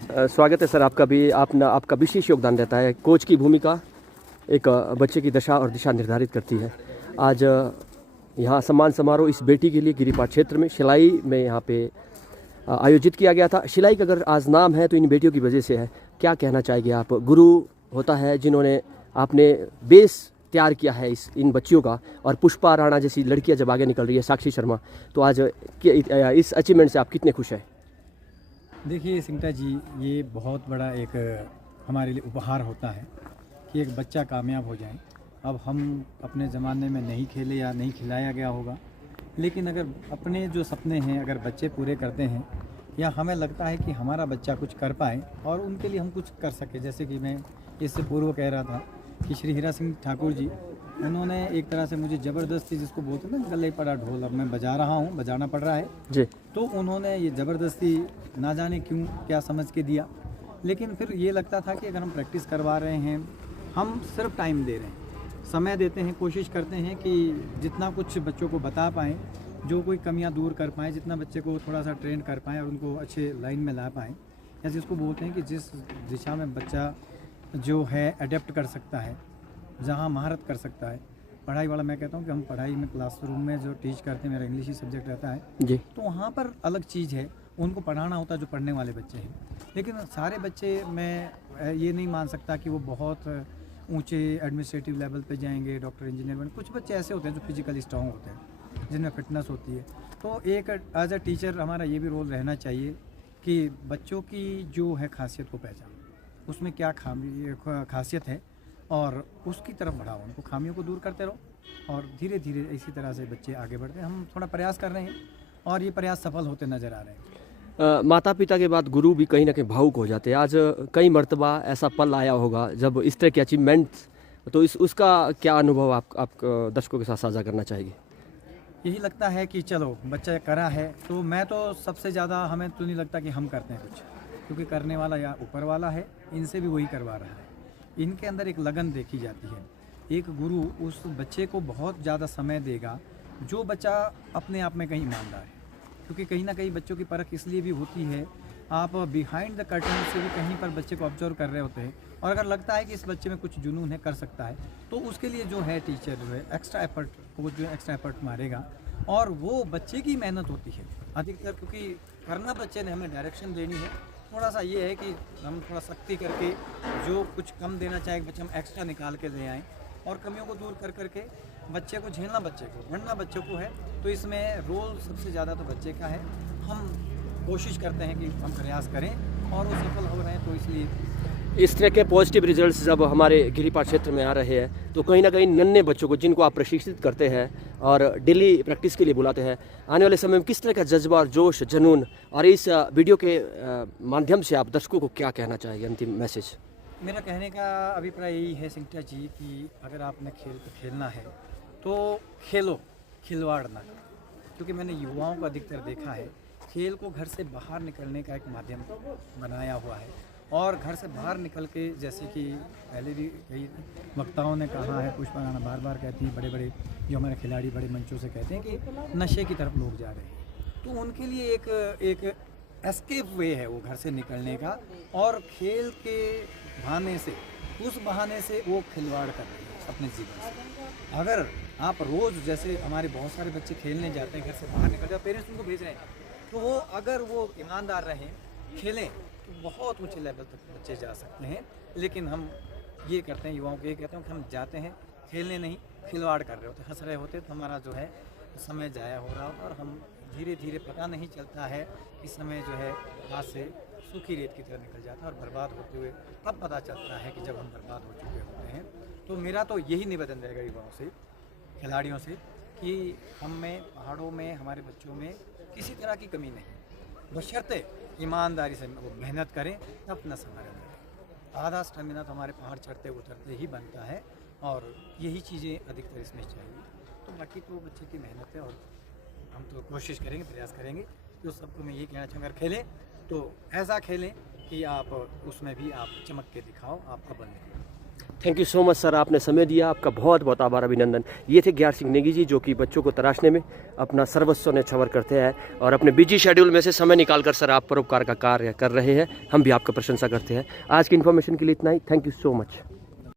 स्वागत है सर आपका भी। आपका विशेष योगदान रहता है। कोच की भूमिका एक बच्चे की दशा और दिशा निर्धारित करती है। आज यहाँ सम्मान समारोह इस बेटी के लिए गिरिपाठ क्षेत्र में शिलाई में यहाँ पे आयोजित किया गया था। शिलाई का अगर आज नाम है तो इन बेटियों की वजह से है। क्या कहना चाहेंगे आप? गुरु होता है जिन्होंने आपने बेस तैयार किया है इन बच्चियों का, और पुष्पा राणा जैसी लड़कियां जब आगे निकल रही है, साक्षी शर्मा, तो आज इस अचीवमेंट से आप कितने खुश हैं? देखिए सिंगटा जी, ये बहुत बड़ा एक हमारे लिए उपहार होता है कि एक बच्चा कामयाब हो जाए। अब हम अपने ज़माने में नहीं खेले या नहीं खिलाया गया होगा, लेकिन अगर अपने जो सपने हैं अगर बच्चे पूरे करते हैं या हमें लगता है कि हमारा बच्चा कुछ कर पाए और उनके लिए हम कुछ कर सके, जैसे कि मैं इससे पूर्व कह रहा था कि श्री हीरा सिंह ठाकुर जी, उन्होंने एक तरह से मुझे ज़बरदस्ती, जिसको बोलते हैं ना गले पड़ा ढोल, अब मैं बजा रहा हूँ, बजाना पड़ रहा है जी, तो उन्होंने ये ज़बरदस्ती ना जाने क्यों क्या समझ के दिया। लेकिन फिर ये लगता था कि अगर हम प्रैक्टिस करवा रहे हैं, हम सिर्फ टाइम दे रहे हैं, समय देते हैं, कोशिश करते हैं कि जितना कुछ बच्चों को बता पाएँ, जो कोई कमियां दूर कर पाएँ, जितना बच्चे को थोड़ा सा ट्रेन कर पाएँ और उनको अच्छे लाइन में ला पाएँ, या जिसको बोलते हैं कि जिस दिशा में बच्चा जो है अडेप्ट कर सकता है, जहाँ महारत कर सकता है। पढ़ाई वाला मैं कहता हूँ कि हम पढ़ाई में क्लासरूम में जो टीच करते हैं, मेरा इंग्लिश ही सब्जेक्ट रहता है जी, तो वहाँ पर अलग चीज़ है, उनको पढ़ाना होता है जो पढ़ने वाले बच्चे हैं। लेकिन सारे बच्चे, मैं ये नहीं मान सकता कि वो बहुत ऊंचे एडमिनिस्ट्रेटिव लेवल पे जाएंगे, डॉक्टर इंजीनियर बन। कुछ बच्चे ऐसे होते हैं जो फिजिकली स्ट्रॉन्ग होते हैं, जिनमें फिटनेस होती है। तो एक एज अ टीचर हमारा ये भी रोल रहना चाहिए कि बच्चों की जो है खासियत को पहचानो, उसमें क्या खासियत है और उसकी तरफ बढ़ाओ, उनको खामियों को दूर करते रहो और धीरे धीरे इसी तरह से बच्चे आगे बढ़ते हैं। हम थोड़ा प्रयास कर रहे हैं और ये प्रयास सफल होते नज़र आ रहे हैं। माता पिता के बाद गुरु भी कहीं ना कहीं भावुक हो जाते हैं। आज कई मर्तबा ऐसा पल आया होगा जब इस तरह के अचीवमेंट्स, तो उसका क्या अनुभव आप दर्शकों के साथ साझा करना चाहेंगे? यही लगता है कि चलो बच्चा करा है, तो मैं तो सबसे ज़्यादा, हमें तो नहीं लगता कि हम करते हैं कुछ, क्योंकि करने वाला या ऊपर वाला है, इनसे भी वही करवा रहा है। इनके अंदर एक लगन देखी जाती है। एक गुरु उस बच्चे को बहुत ज़्यादा समय देगा जो बच्चा अपने आप में कहीं ईमानदार है, क्योंकि कहीं ना कहीं बच्चों की परख इसलिए भी होती है, आप बिहाइंड द कर्टन से भी कहीं पर बच्चे को ऑब्जर्व कर रहे होते हैं, और अगर लगता है कि इस बच्चे में कुछ जुनून है, कर सकता है, तो उसके लिए जो है टीचर जो है एक्स्ट्रा एफर्ट, वो जो एक्स्ट्रा एफर्ट मारेगा, और वो बच्चे की मेहनत होती है अधिकतर, क्योंकि करना बच्चे ने, हमें डायरेक्शन देनी है। थोड़ा सा ये है कि हम थोड़ा सख्ती करके जो कुछ कम देना चाहे बच्चे, हम एक्स्ट्रा निकाल के ले आएँ और कमियों को दूर कर करके बच्चे को झेलना, बच्चे को बढ़ना बच्चों को है। तो इसमें रोल सबसे ज़्यादा तो बच्चे का है। हम कोशिश करते हैं कि हम प्रयास करें और वो सफल हो रहे हैं, तो इसलिए इस तरह के पॉजिटिव रिजल्ट्स जब हमारे गिरिपाठ क्षेत्र में आ रहे हैं, तो कहीं ना कहीं नन्हे बच्चों को, जिनको आप प्रशिक्षित करते हैं और डेली प्रैक्टिस के लिए बुलाते हैं, आने वाले समय में किस तरह का जज्बा और जोश, जुनून, और इस वीडियो के माध्यम से आप दर्शकों को क्या कहना चाहेंगे, अंतिम मैसेज? मेरा कहने का अभिप्राय यही है सिंगटा जी कि अगर आपने खेल को खेलना है तो खेलो, खिलवाड़ ना, क्योंकि मैंने युवाओं को अधिकतर देखा है, खेल को घर से बाहर निकलने का एक माध्यम बनाया हुआ है। और घर से बाहर निकल के, जैसे कि पहले भी कई वक्ताओं ने कहा है, पुष्पा राणा बार बार कहती हैं, बड़े बड़े जो हमारे खिलाड़ी बड़े मंचों से कहते हैं कि नशे की तरफ लोग जा रहे हैं, तो उनके लिए एक एस्केप वे है वो घर से निकलने का, और खेल के बहाने से, उस बहाने से वो खिलवाड़ कर रहे हैं अपने जीवन से। अगर आप रोज़, जैसे हमारे बहुत सारे बच्चे खेलने जाते हैं, घर से बाहर निकल जाते, पेरेंट्स उनको भेज रहे हैं, तो वो अगर वो ईमानदार रहें, खेलें, तो बहुत ऊंचे लेवल तक बच्चे जा सकते हैं। लेकिन हम ये करते हैं, युवाओं को ये कहते हैं कि हम जाते हैं खेलने नहीं, खिलवाड़ कर रहे होते, हंस रहे होते, तो हमारा जो है समय ज़ाया हो रहा होता, और हम धीरे धीरे, पता नहीं चलता है कि समय जो है हाथ से सूखी रेत की तरह निकल जाता है और बर्बाद होते हुए तब पता चलता है कि जब हम बर्बाद हो चुके होते हैं। तो मेरा तो यही निवेदन रहेगा युवाओं से, खिलाड़ियों से, कि हम में, पहाड़ों में, हमारे बच्चों में किसी तरह की कमी नहीं, बशर्ते ईमानदारी से वो मेहनत करें, अपना समय करें। आधा स्टेमिना तो हमारे पहाड़ चढ़ते उतरते ही बनता है, और यही चीज़ें अधिकतर इसमें चाहिए। तो बाकी तो बच्चे की मेहनत है, और हम तो कोशिश करेंगे, प्रयास करेंगे। तो सबको मैं ये कहना चाहूँगा, अगर खेलें तो ऐसा खेलें कि आप उसमें भी आप चमक के दिखाओ, आप अव्वल निकलो। Thank you so much sir, आपने समय दिया, आपका बहुत बहुत आभार, अभिनंदन। ये थे ज्ञान सिंह नेगी जी, जो कि बच्चों को तराशने में अपना सर्वस्व न्यौछावर करते हैं और अपने बिजी शेड्यूल में से समय निकालकर सर आप परोपकार का कार्य कर रहे हैं। हम भी आपका प्रशंसा करते हैं। आज की इन्फॉर्मेशन के लिए इतना ही। Thank you so much.